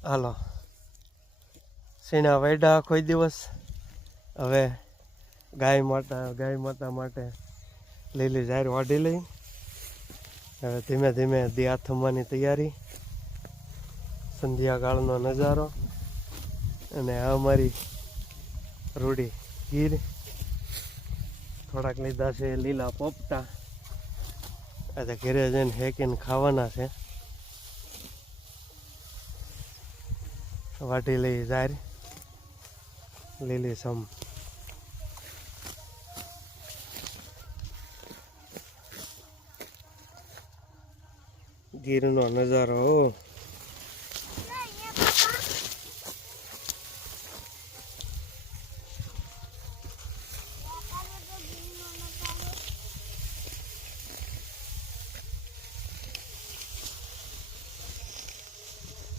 હાલો સીણા વાયડા કોઈ દિવસ હવે ગાય માતા માટે લીલી ઝાર વાઢી લઈ હવે ધીમે ધીમે દી આથમવાની તૈયારી સંધ્યાકાળનો નજારો અને આ અમારી રૂડી ગીર થોડાક લીધા છે લીલા પોપટા આજે ઘરે જઈને હેકીને ખાવાના છે વાટી લઈ ઝાર લીલી સમ ગીરનો નજારો